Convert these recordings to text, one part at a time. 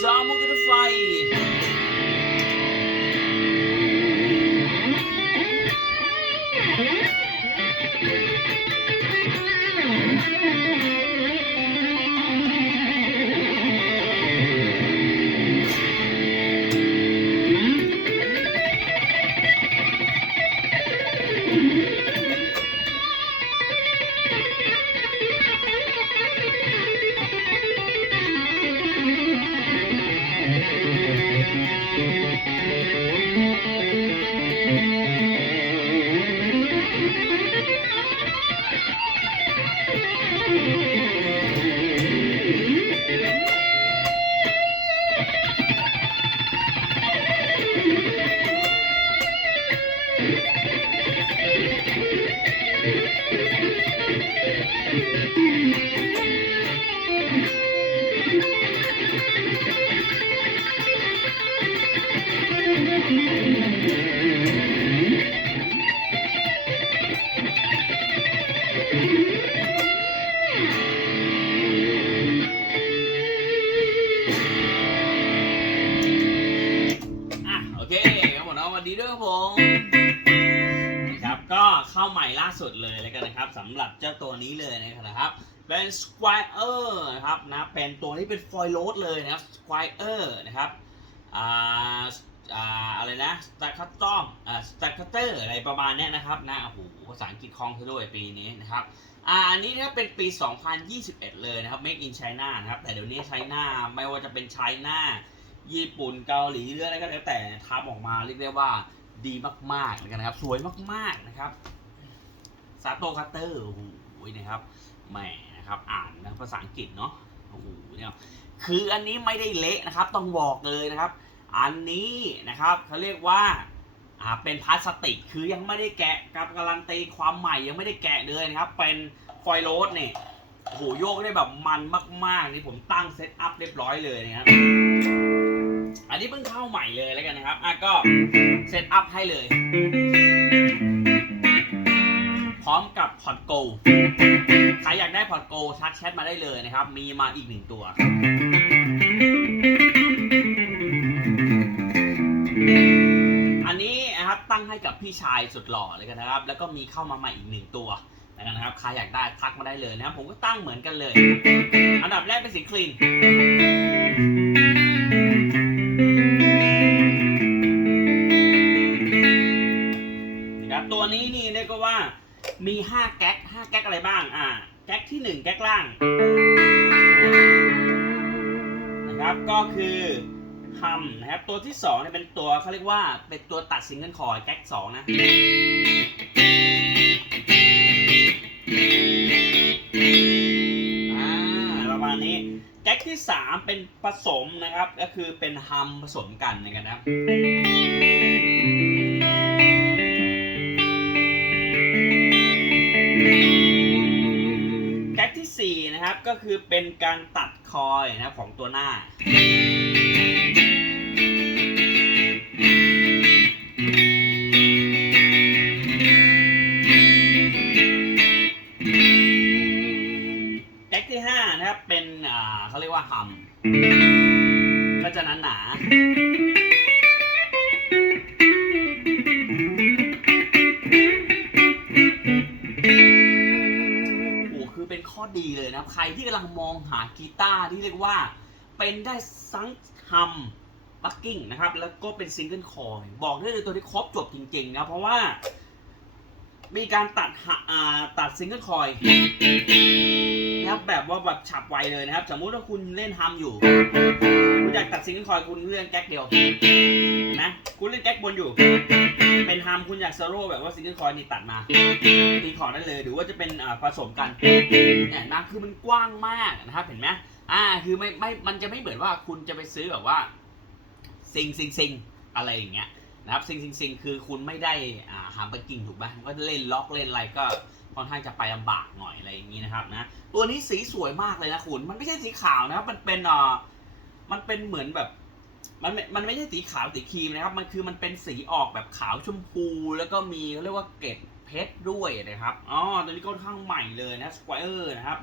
สาม อะโอเคครับผมเนาะสวัสดีด้วยครับผมนะครับก็เข้าใหม่ล่าสุดเลยแล้วกันนะครับสำหรับเจ้าตัวนี้เลยนะครับเป็น Squire นะครับนะเป็นตัวที่เป็นฟอยล์โรดเลยนะครับ Squire นะครับอ่า อะไรนะสตาร์คัตตอมอ่าสตาร์คัตเตอร์อะไรประมาณนี้นะครับนะโอ้โหภาษาอังกฤษคล่องซะด้วยปีนี้นะครับอ่าอันนี้นะเป็นปี 2021 เลยนะครับ Make in China นะครับ แต่เดี๋ยวนี้ China ไม่ว่าจะเป็น China ญี่ปุ่นเกาหลีหรืออะไรก็แล้วแต่ทำออกมาเรียกได้ว่าดีมากๆเหมือนกันนะครับ สวยมากๆนะครับซาโตคัตเตอร์โอ้โหนะครับแหมนะครับอ่านนะภาษาอังกฤษเนาะโอ้โหเนี่ยคืออันนี้ไม่ได้เละนะครับ ต้องบอกเลยนะครับ อันนี้นะครับเขาเรียกว่าเป็นพลาสติกคือยังไม่ได้แกะกับการันตีความใหม่ยังไม่ได้แกะเลยนะครับ เป็นฟอยล์โรสเนี่ยโอ้โหโยกได้แบบมันมากๆนี่ผมตั้งเซตอัพเรียบร้อยเลยนะครับ อันนี้เพิ่งเข้าใหม่เลยแล้วกันนะครับอะก็เซตอัพให้เลย พร้อมกับพอร์ตโกใครอยากได้พอร์ตโกทักแชทมาได้เลยนะครับ มีมาอีกหนึ่งตัว อันนี้นะครับตั้งให้กับพี่ชายสุดหล่อเลยกันนะครับ แล้วก็มีเข้ามาใหม่อีกหนึ่งตัวนะครับใครอยากได้ทักมาได้เลยนะครับผมก็ตั้งเหมือนกันเลย อันดับแรกเป็นสีคลีนนะครับตัวนี้นี่เรียกก็ว่ามี 5 แก๊ก5แก๊กอะไรบ้างอ่าแก๊กที่ 1 แก๊กล่างนะครับก็คือ ฮัมนะครับ ตัวที่2เนี่ยเป็นตัวเขาเรียกว่าเป็นตัวตัดซิงเกิลคอร์ดแก๊ก2นะประมาณนี้แก๊กที่ 3 เป็นผสมนะครับ ก็คือเป็นฮัมผสมกันนะครับแก๊กที่ 4 นะครับก็คือเป็นการตัดคอยนะครับของตัวหน้า แก๊กที่5นะครับเป็นอ่าเขาเรียกว่าฮัมก็จะหนาหนาโอ้คือเป็นข้อดีเลยนะใครที่กำลังมองหากีตาร์ที่เรียกว่าเป็นได้ ซังฮัมบักกิ้งนะครับ แล้วก็เป็นซิงเกิลคอยบอกได้เลยตัวนี้ครบจบจริงๆนะ เพราะว่า มีการตัดหาตัดซิงเกิลคอยนะครับแบบว่าแบบฉับไวเลยนะครับ สมมุติว่าคุณเล่นฮัมอยู่คุณอยากตัดซิงเกิลคอยคุณเลื่อนแก๊กเดียวนะคุณเล่นแก๊กบนอยู่ เป็นฮัมคุณอยากโซโล่แบบว่าซิงเกิลคอยนี่ตัดมาตีคอร์ดได้เลยหรือว่าจะเป็นผสมกันเนี่ยนะคือมันกว้างมากนะครับเห็นไหม อ่าคือไม่ไม่มันจะไม่เหมือนว่าคุณจะไปซื้อแบบว่าซิงซิงซิงอะไรอย่างเงี้ยนะครับซิงซิงซิงคือคุณไม่ได้อ่าหามไปกิ่งถูกไหมก็เล่นล็อกเล่นอะไรก็ค่อนข้างจะไปลำบากหน่อยอะไรอย่างนี้นะครับนะตัวนี้สีสวยมากเลยนะคุณ มันไม่ใช่สีขาวนะครับ มันเป็นอ่ามันเป็นเหมือนแบบมันม่มันไม่ใช่สีขาวสีครีมนะครับ มันคือมันเป็นสีออกแบบขาวชมพูแล้วก็มีเขาเรียกว่าเกล็ดเพชรด้วยนะครับ อ๋อ ตัวนี้ค่อนข้างใหม่เลยนะสควอเออร์นะครับ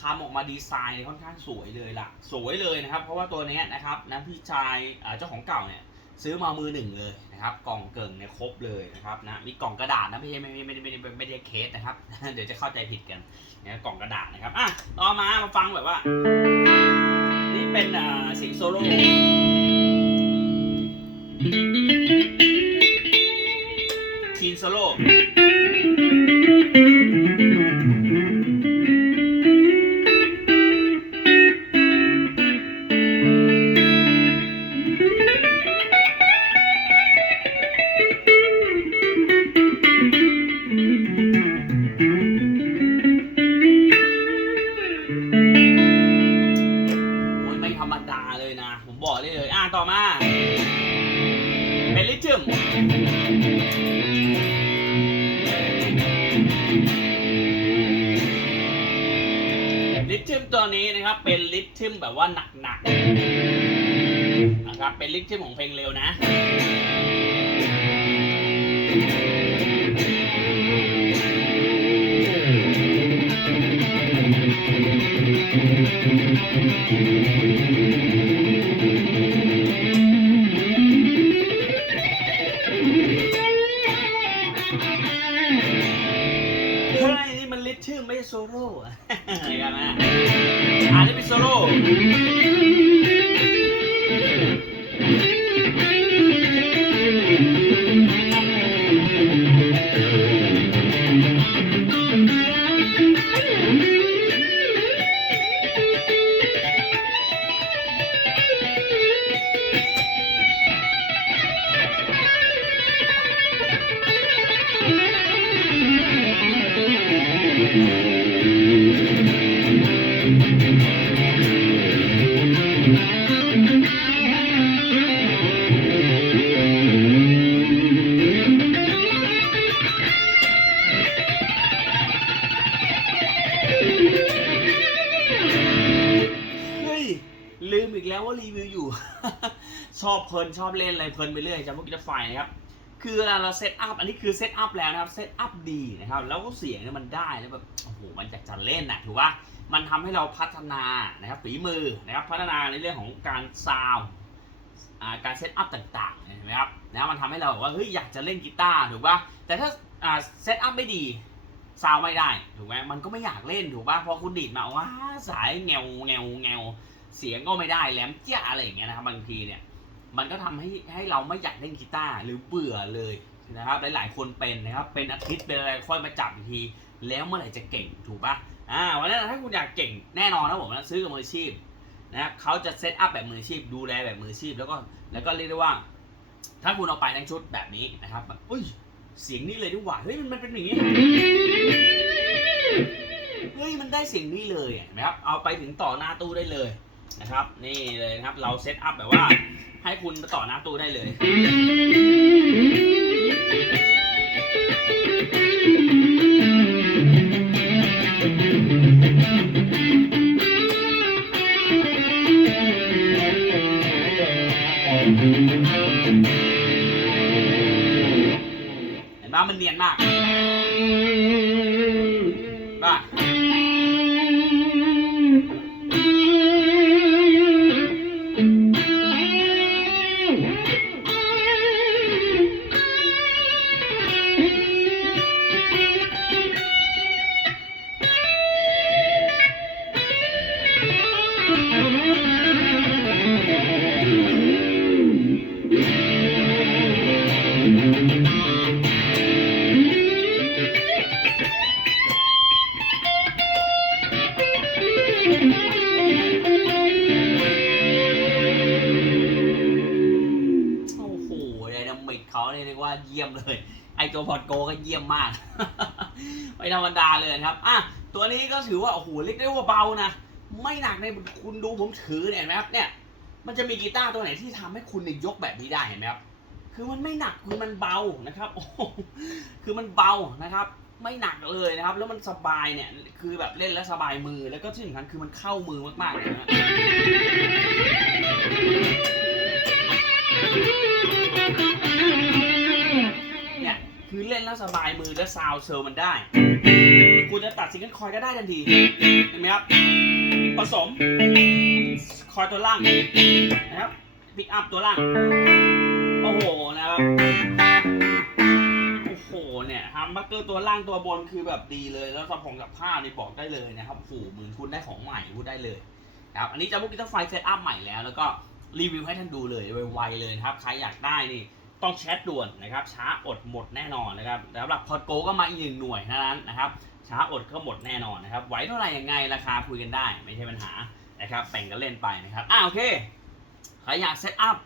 ทำออกมาดีไซน์ค่อนข้างสวยเลยล่ะ สวยเลยนะครับ เพราะว่าตัวนี้นะครับนะพี่ชายเจ้าของเก่าเนี่ยซื้อมามือหนึ่งเลยนะครับ กล่องเกิ่งเนี่ยครบเลยนะครับนะมีกล่องกระดาษนะไม่ใช่ไม่ไม่ไม่ไม่ไม่ไม่ได้เคสนะครับ เดี๋ยวจะเข้าใจผิดกันนะกล่องกระดาษนะครับอะต่อมามาฟังแบบว่า นี่เป็นอ่าเสียงโซโล่ทีนโซโล่ ตัวนี้นะครับเป็นลิทึมแบบว่าหนักๆนะครับเป็นลิทึมของเพลงเร็วนะเอ่านี่เป็ ลืมอีกแล้วว่ารีวิวอยู่ ชอบเพลินชอบเล่นอะไรเพลินไปเรื่อยจำพวกกิจไฟนะครับ คือเวลาเราเซตอัพอันนี้คือเซตอัพแล้วนะครับเซตอัพดีนะครับ แล้วก็เสียงเนี่ยมันได้แล้วแบบโอ้โหมันอยากจะเล่นนะถือว่ามันทำให้เราพัฒนานะครับฝีมือนะครับพัฒนาในเรื่องของการซาวการเซตอัพต่างๆเห็นไหมครับนะมันทำให้เราแบบว่าเฮ้ยอยากจะเล่นกีตาร์ถูกป่ะแต่ถ้าเซตอัพไม่ดีซาวไม่ได้ถูกไหมมันก็ไม่อยากเล่นถูกป่ะพอคุณดีดมาว้าสายแงวแงวแงว เสียงก็ไม่ได้แหลมเจ้าอะไรอย่างเงี้ยนะครับบางทีเนี่ยมันก็ทำให้ให้เราไม่อยากเล่นกีตาร์หรือเบื่อเลยนะครับหลายๆคนเป็นนะครับเป็นอาทิตย์เป็นอะไรค่อยมาจับอีกทีแล้วเมื่อไหร่จะเก่งถูกปะอ่าวันนั้นถ้าคุณอยากเก่งแน่นอนนะผมนะซื้อกับมืออาชีพนะครับเขาจะเซตอัพแบบมืออาชีพ ดูแลแบบมืออาชีพ แล้วก็แล้วก็เรียกได้ว่า ถ้าคุณเอาไปทั้งชุดแบบนี้นะครับแบบอุ้ยเสียงนี้เลยดีกว่าเฮ้ยมันมันเป็นอย่างนี้เฮ้ยมันได้เสียงนี้เลยนะครับเอาไปถึงต่อหน้าตู้ได้เลย นะครับ นี่เลยนะครับเราเซตอัพแบบว่า ให้คุณต่อหน้าตู้ได้เลย ตัวพอดโกก็เยี่ยมมาก ไม่ธรรมดาเลยครับอะตัวนี้ก็ถือว่าโอ้โหเรียกได้ว่าเบานะไม่หนักในคุณดูผมถือเนี่ยเห็นไหมครับเนี่ยมันจะมีกีตาร์ตัวไหนที่ทำให้คุณเนี่ยยกแบบนี้ได้เห็นไหมครับคือมันไม่หนักคือมันเบานะครับโอ้คือมันเบานะครับ ไม่หนักเลยนะครับ แล้วมันสบายเนี่ยคือแบบเล่นแล้วสบายมือแล้วก็ที่สำคัญคือมันเข้ามือมากๆเลยนะ คือเล่นแล้วสบายมือแล้วซาวเซลล์มันได้ คุณจะตัดซิงเกิลคอยก็ได้ทันที เห็นไหมครับ ผสม คอยตัวล่างนะครับพิกอัพตัวล่าง โอ้โหนะครับ โอ้โหเนี่ยฮัมบักเกอร์ตัวล่างตัวบนคือแบบดีเลย แล้วสะพงกับผ้านี่บอกได้เลยนะครับโอ้โหเหมือนคุณได้ของใหม่พูดได้เลยครับอันนี้จะมุกิตาไฟเซตอัพใหม่แล้ว แล้วก็รีวิวให้ท่านดูเลยไวๆเลยครับ ใครอยากได้นี่ ต้องแชทด่วนนะครับ ช้าอดหมดแน่นอนนะครับสำหรับพอดโกก็มาอีกหนึ่งหน่วยเท่านั้นนะครับ ช้าอดก็หมดแน่นอนนะครับ ไหวเท่าไหร่ยังไงราคาคุยกันได้ไม่ใช่ปัญหานะครับแบ่งกันเล่นไปนะครับอ่าโอเคใครอยากเซตอัพ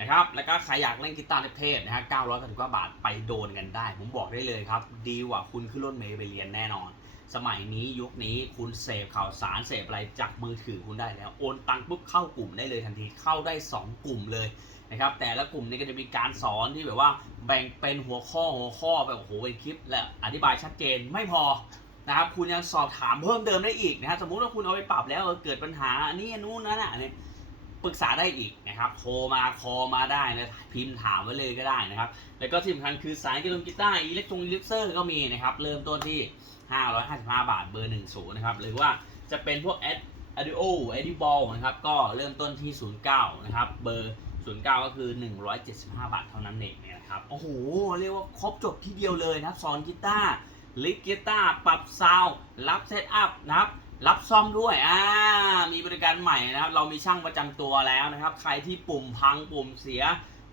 นะครับแล้วก็ใครอยากเล่นกีตาร์เทพนะฮะ999บาทไปโดนกันได้ ผมบอกได้เลยครับ ดีกว่าคุณขึ้นรถเมล์ไปเรียนแน่นอน สมัยนี้ยุคนี้คุณเสพข่าวสารเสพอะไรจากมือถือคุณได้แล้ว โอนตังค์ปุ๊บเข้ากลุ่มได้เลยทันทีเข้าได้ 2 กลุ่มเลยนะครับแต่ละกลุ่มนี้ก็จะมีการสอนที่แบบว่าแบ่งเป็นหัวข้อหัวข้อแบบโอ้โหเป็นคลิป และอธิบายชัดเจนไม่พอนะครับคุณยังสอบถามเพิ่มเติมได้อีกนะครับสมมุติว่าคุณเอาไปปรับแล้วเเกิดปัญหานนี้อันนู้นนั่นน่ะเนี่ยปรึกษาได้อีกนะครับโทรมาคอมาได้นะพิมพ์ถามไว้เลยก็ได้นะครับ แล้วก็ที่สำคัญคือสายกีตาร์กีตาร์อิเล็กทรงอิเล็กเซอร์ก็มีนะครับ เริ่มต้นที่ 555 บาทเบอร์10นะครับหรือว่าจะเป็นพวกแอด Audio Edible นะครับก็เริ่มต้นที่ 09 นะครับ เบอร์ 09 ก็คือ 175 บาทเท่านั้นเองนะครับโอ้โห เรียกว่าครบจบที่เดียวเลยนะครับสอนกีตาร์ลิกกีตาร์ปรับซาวรับเซตอัพนะครับรับซ่อมด้วย อ่า มีบริการใหม่นะครับ เรามีช่างประจำตัวแล้วนะครับ ใครที่ปุ่มพังปุ่มเสีย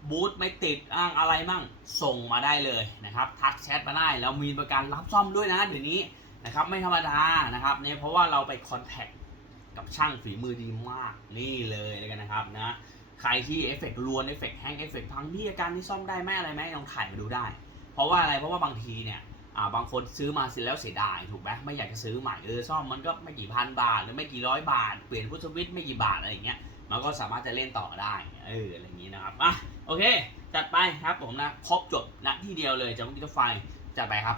บูทไม่ติดอ้างอะไรมั่งส่งมาได้เลยนะครับ ทักแชทมาได้แล้วมีบริการรับซ่อมด้วยนะเดี๋ยวนี้นะครับไม่ธรรมดานะครับเนี่ยเพราะว่าเราไปคอนแทคกับช่างฝีมือดีมากนี่เลยแล้วกันนะครับนะใครที่เอฟเฟกต์รวนเอฟเฟกต์แห้งเอฟเฟกต์พังที่อาการที่ซ่อมได้ไหมอะไรไหมลองถ่ายมาดูได้ เพราะว่าอะไรเพราะว่าบางทีเนี่ยาบางคนซื้อมาเสร็จแล้วเสียดายถูกไหมไม่อยากจะซื้อใหม่เออซ่อมมันก็ไม่กี่พันบาทหรือไม่กี่ร้อยบาท เปลี่ยนพุทธวิทย์ไม่กี่บาทอะไรอย่างเงี้ย มันก็สามารถจะเล่นต่อได้เอออะไรอย่างงี้นะครับอะโอเค จัดไปครับผมนะครบจบณที่เดียวเลยจากมุกิตไฟจัดไปครับ